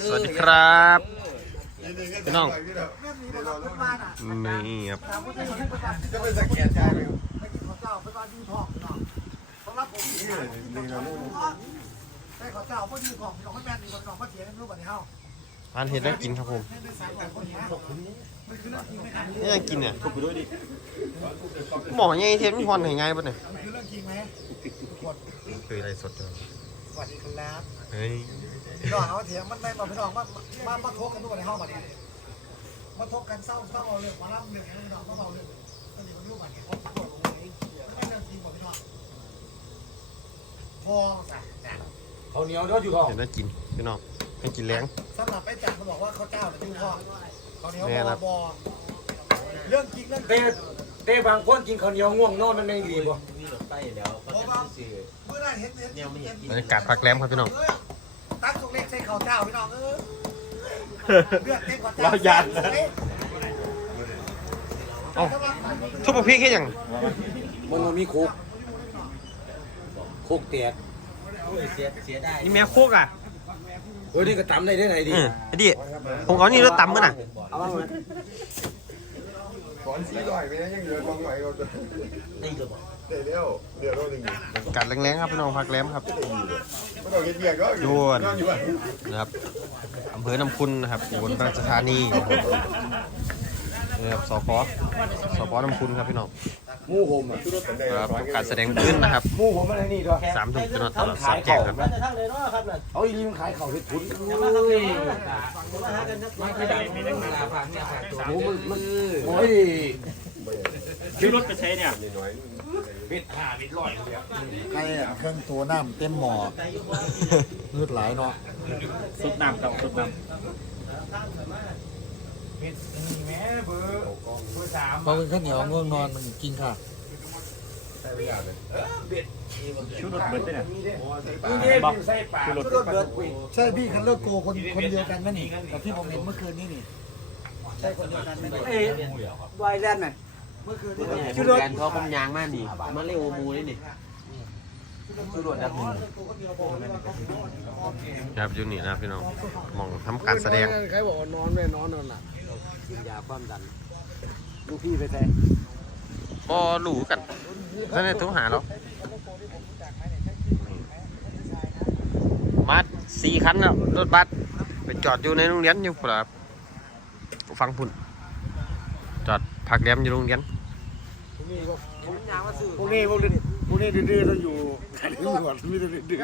สวัสดีครับพี่น้องนี่ครับจะเป็นสแกนใจไหมเจ้าไปบ้านยูทองเนาะสำหรับผมนี่นี่เราลูกได้ขอเจ้าพ่อยูทองพี่น้องไม่แม่นมีคนน้องพ่อเถียงกันรู้ป่ะเนี่ยเฮาร้านเห็ดน่ากินครับผมไม่สายของคนนี้มันคือเรื่องจริงไหมครับนี่น่ากินเนี่ยหมอยังไงเทปมันพรให้ง่ายปะเนี่ยมันคือเรื่องจริงไหมทุกคนคืออะไรสดจัง สวัสดีครับเฮ้ยพี่น้องเขาเถียงมันไม่มาพี่น้องมามามาทกกันทุกคนในห้องมาเนี่ยมาทกกันเศร้าเศร้าเอาเรื่องมาเล่าเรื่องให้พี่น้องมาเบาเรื่องตอนนี้มันยุ่งกันเนี่ยผมปวดหัวเลยไม่เรื่องจริงป่ะพี่น้องทองจ้ะเขาเหนียวเด้ออยู่ท้องเห็ดน่ากินพี่น้องให้กินแรงสำหรับไอ้จันเขาบอกว่าเขาเจ้าเนี่ยยูทองเขาเนี้ยแม่บครัอบบอเรื่องจริงเรื่องจแต่ริง แต่บางคนกินข้าวเหนียวง่วงนอนมันยังดีบ่ไปแล้วก็จะซื้อเมื่อไหรเห็นเห็นเนี่ยไม่เห็นบรรยากาศพักแรมครับพี่น้องตั้งตรงเล็กใส่ข้าวเจ้าพี่น้องเออเลือดเต็มข้าวเจ้าเราหยาดนะเอ้าทุบปะพริกแค่ยังมันบ่มีคุกคุกแตกเสียเสียได้นี่แม่โคกอะเฮ้ยนี่ก็ตำได้ได้ไหนดิเออไอ้ดิผมเอานี่รถตำมั้งน่ะเอา มาก่อนสีลอยไปนะยังเหลือของไหลเราจะนี่ก็บอกเดี๋ยวเดี๋ยวเดี๋ยวเราหนึ่งบรรยากาศแรงๆครับพี่น้องพักแรมครับไม่ต้องเห็นเบียร์ก็ยวนนอนอยู่บ้านนะครับอำเภอน้ำคุณนะครับอุบลราชธานี นี่ครับสพสพน้ำคุณครับพี่น้องหมูผมอะครับการแสดงพื้นนะครับหมูผมอะไรนี่ด้วยสามทุ่มจนตลอดสอดแจ้งครับมาจะทั้งเลยเนาะครับน่ะเอาอีนี่มันขายข้าวเฮ็ดทุนมาทำเลยมาหากันนักมาขยายมีนักมาฝากเนี่ยฝากตัวหมูมันมันโอ้ยซื้อรถไปใช้เนี่ยน้อยไอ้เครื่องตัวน้ำเต็มหม้อเลือดไหลเนาะสุดน้ำกับสุดน้ พอเป็นข้าวเหนียวง่วงนอนมันกินค่ะำชื่อรถเบิร์ดเนี่ยใส่ปากชื่อรถใช่พี่คันเลอร์โกคนคนเดียวกันไหมนี่กับที่ผมเห็นเมื่อคืนนี่นี่ใช่คนเดียวกันไหมนี่วายแลนด์น่ะเมื่อคืนนี่ชื่อรถ เขาคำยางมากนี่มาเรียกโอมูนี่นี่ชื่อรถดับหนึ่ง ครับอยู่นี่นะครับพี่น้องมองทำการแสดงใครบอกว่านอนไม่นอนนอนน่ะกินยาความดันลูกพี่ไปแท้ก็รู้กันท่านได้โทรหาเรามาสี่คันแล้วรถบัสไปจอดอยู่ในโรงเรียนอยู่ครับฟังพุ่นจอดพักแรมอยู่โรงเรียนพวกนี้พวกนี้พวกนี้ดื้อๆต้องอยู่ ตำรวจมีแต่ดื้อ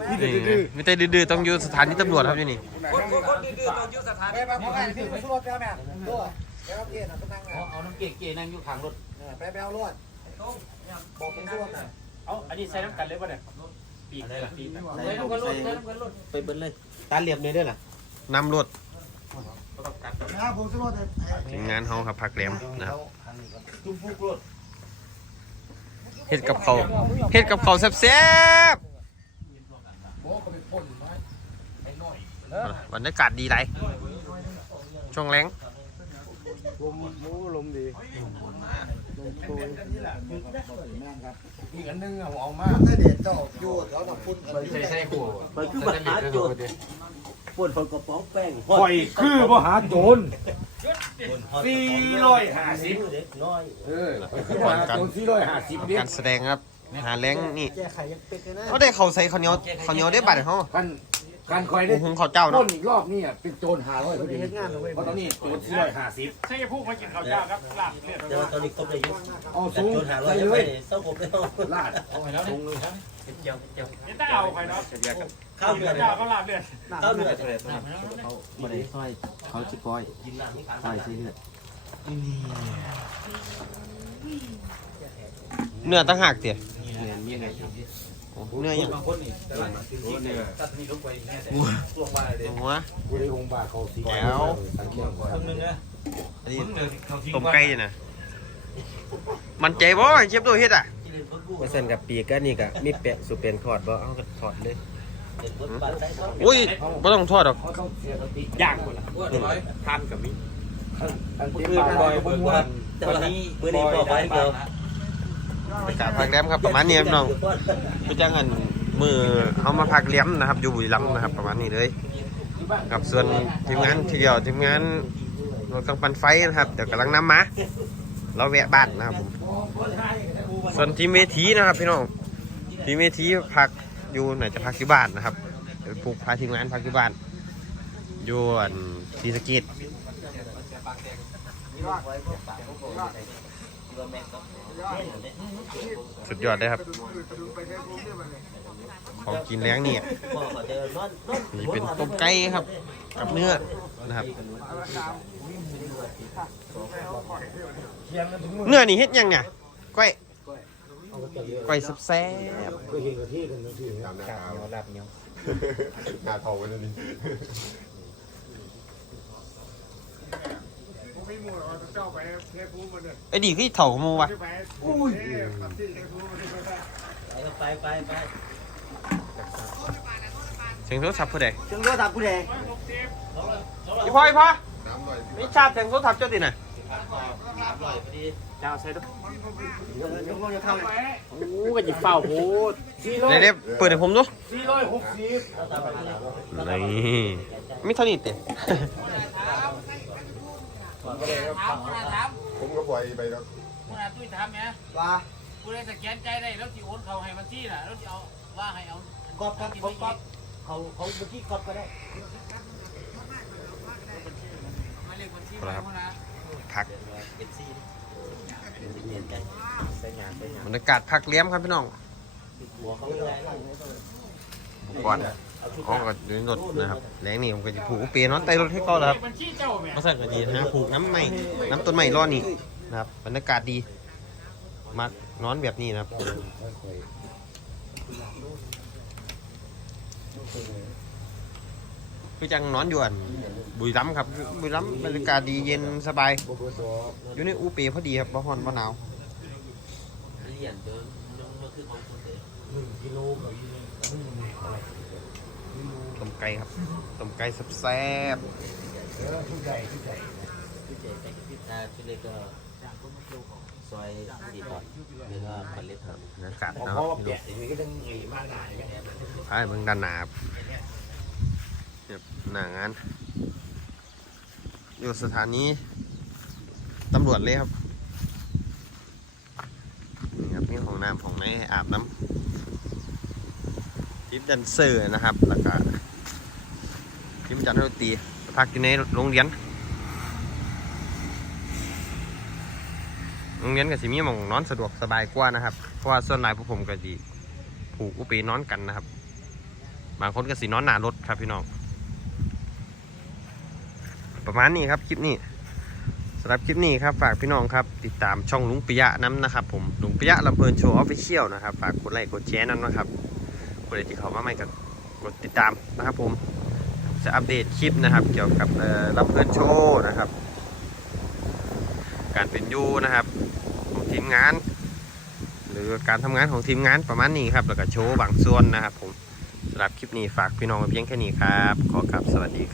ๆมีแต่นี่ดื้อไม่ได้ดื้อๆต้องอยู่สถานีตำรวจครับอยู่นี่ไปไปพ่อไงพี่ไปสู้รถแล้วแม่ตัวไปเอาเกียร์นะก็นั่งอะเอาน้ำเก๋ๆนั่งอยู่ข้างรถไปไปเอารถบอกเป็นสู้รถน่ะเอาอันนี้ใส่น้ำกันเลยป่ะเนี่ยปีกปีกใส่น้ำกันรถใส่น้ำกันรถไปเบิ้ลเลยตาเหลี่ยมเลยด้วยล่ะนำรถนะผมสู้รถเลยทีมงานเฮาครับพักแรมนะครับจุ่มฟุกรถ เฮ็ดกับเขาวเฮ็ดกับเขาวแซ่บๆบรรยากาศดีไรช่วงแรงลมหมูลมดีลมโชยอีกอันนึงเอาออกมาถ้าเด็ดเจ้าอยู่แถวหนักพุ่นกันอยู่ใส่ไปคือมาหาโจรปวดคนกระป๋องแป้งข่อยคือบ่หาโจร สี่ร้อยห้าสิบเด็กน้อยเออคือบ่หาโจรสี่ร้อยห้าสิบเด็การแสดงครับ หาแรงนี่แก้ไขยังเป็ดเลยนะเขาได้เขาใส่ข้าวเหนียวข้าวเหนียวได้บัตรเขากัน การข่อยได้หุงข้าวเจ้าต้เนาะนอีกรอบนี่เป็นโจรหาร้อยพอดีเพราะตอนนี้โจรสี่ร้อยห้าสิบใช่พูดมากินข้าวเจ้าครับลาบเลือดแต่ว่าตอนนี้ครบเลยยุ่งเอาจัดสูงโจรหาร้อใส่ยเลไม่ยเศร้าผมไม่เอาลาดลงเลยครับเจียวเจียวนี่ต้องเอาใครเนาะข้าวเดือดเจ้าก็ลาบเลือดข้าวเดือดบ่ได้ซอยเขาสิปล่อยกินน้ำนี่กันซอยสิเลือดเนื้อตั้งหักเตี๋ยเนียนมีไงโอ้ เนื้อยังบางคนนี่ตลาดมาซื้อที่เนี่ยตัดนี่ลงไปเนี่ยลงมาเลยหัวกูได้องค์บาเขาสีแก้วสังเกตก่อนคนนึงนะอันนี้ต้มไก่นะมันใจบ่เชฟตัวเฮ็ดอะที่เรียนพุทธกูว่าซั่นกับปีกก็นี่ก็มีแปะสุเป็นทอดบ่เอาก็ทอดเลยเรียนพุทธบ้านใช้เขาอุ้ยบ่ต้องทอดหรอกเขาต้องเสียสติย่างหมดล่ะอ้วนร้อยทานกับมีอันคืที่อปากบบออยยเบิเบิ่กงวัว่านแต่วันนี้เมื่อนี้บอกไว้เดียว บรรยากาพักแรมครับประมาณนี้ครับน้องไปจ้างอันมือเฮามาพักเลี้ยมนะครับ อยู่บุรีรัมย์นะครับ ประมาณนี้เลยครับส่วนทีมงานที่เดียวทีมงานรถกำปันไฟนะครับเดี๋ยวกำลังน้ำมาเราแวะบ้านนะครับผมส่วนทีมเวทีนะครับพี่น้องทีมเวทีพักอยู่ไหนจะพักที่บ้านนะครับผูกพาทีมงานพักที่บ้านอยู่อันทีสกิด สุดยอดเลยครับ ของกินแล้งนี่พ่อเขาจะนอนนอนนี่เป็นต้มไก่ครับ กับเนื้อนะครับ เนื้อนี่เฮ็ดยังไงก้อยก้อยแซ่บก็เห็นกับที่กันนะที่ตามหน้ากับตาเหนียวรับเหนียวหน้าทองกันนี่ ผม ไม่มัวหรอกเจ้าไปเทพูมันเนี่ยๆไอ้ดีคือเถ่าหมูวะไปอุ้ยตัดที่เทพูมันไปไปไปไปเสียงโทรศัพท์ผู้ใดจังรู้ทับผู้ใดอีพ่ออีพ่อน้ำหน่อยมีชาติเสียงโทรศัพท์เจ้าติน่ะเจ้าใส่ด้วยยังคงจะทำโอ้ก็จะเฝ้าโหดเดี๋ยวเดี๋ยวเปิดให้ผมดูสี่ร้อยหกสิบนี่ไม่เท่านี้เตะ ผมก็ปล่อยไปแล้วคุณอาตุ้ยถามไหมว่าคุณได้สแกนใจได้แล้วที่โอนเขาให้บัญชีน่ะแล้วที่เอาว่าให้เอากอบครับกอบกอบเขาเขาเมื่อกี้กอบก็ได้หมายเลขบัญชีมาคุณอาพักเอฟซีเรียนใจใส่งานใส่งานบรรยากาศพักเลี้ยมครับพี่น้องหัวเขา เลยก่อนอ๋อก็อยู่ในรถนะครับแรงนี่ผมก็จะผูกเปียนอนใต้รถให้เขาแล้วครับบัญชีเจ้าแม่มาสั่นก็ดีนะผูกน้ำใหม่น้ำต้นใหม่รอดนี่นะครับบรรยากาศดีมากนอนแบบนี้นะครับคือจังนอนอยู่อันบุรีรัมย์ครับ บุรีรัมย์บรรยากาศดีเย็นสบาย อยู่ในอูเปพอดีครับบ่ฮ้อนบ่หนาวเรีย นจนมันคือของคนเดียวต้มไก่ครับต้มไก่แซ่บผู้ใหญ่ผู้ใหญ่ถ้าชุดเล็กก็ซอยสี่ตอนหรือว่าพันเล็กครับๆบรรยากาศเพราะนะครับว่าเปียกอย่างนี้ก็ต้องหนีมากได้ไหมพายเบิ่งด้านหน้าครับเนี่ยหน้างานอยู่สถานีตำรวจเลยครับนี่ครับมีห้องน้ำห้องในให้อาบน้ำ ทิปดันเซอร์นะครับแล้วก็ทิปจันทร์ดนตีพักอยู่ในโรงเรียนโรงเรียนก็สิมีหมองนอนสะดวกสบายกว่านะครับเพราะว่าส่วนหลายพวกผมก็สิผูกอุปีนอนกันนะครับ บางคนก็สินอนหนารถครับพี่น้องประมาณนี้ครับคลิปนี้สำหรับคลิปนี้ครับฝากพี่น้องครับติดตามช่องลุงปิยะน้ำนะครับผมลุงปิยะลำเพลินโชว์ออฟฟิเชียลนะครับ ฝากกดไลค์กดแชร์นั้นนะครับ คนใดที่เขามาใหม่ก็กดติดตามนะครับผมจะอัปเดตคลิปนะครับ เกี่ยวกับเอ่อลำเพลินโชว์นะครับ การเป็นยูนะครับของทีมงาน หรือการทำงานของทีมงานประมาณนี้ครับแล้วก็โชว์บางส่วนนะครับผมสำหรับคลิปนี้ฝากพี่น้องไว้เพียงแค่นี้ครับ ขอกลับสวัสดีครับ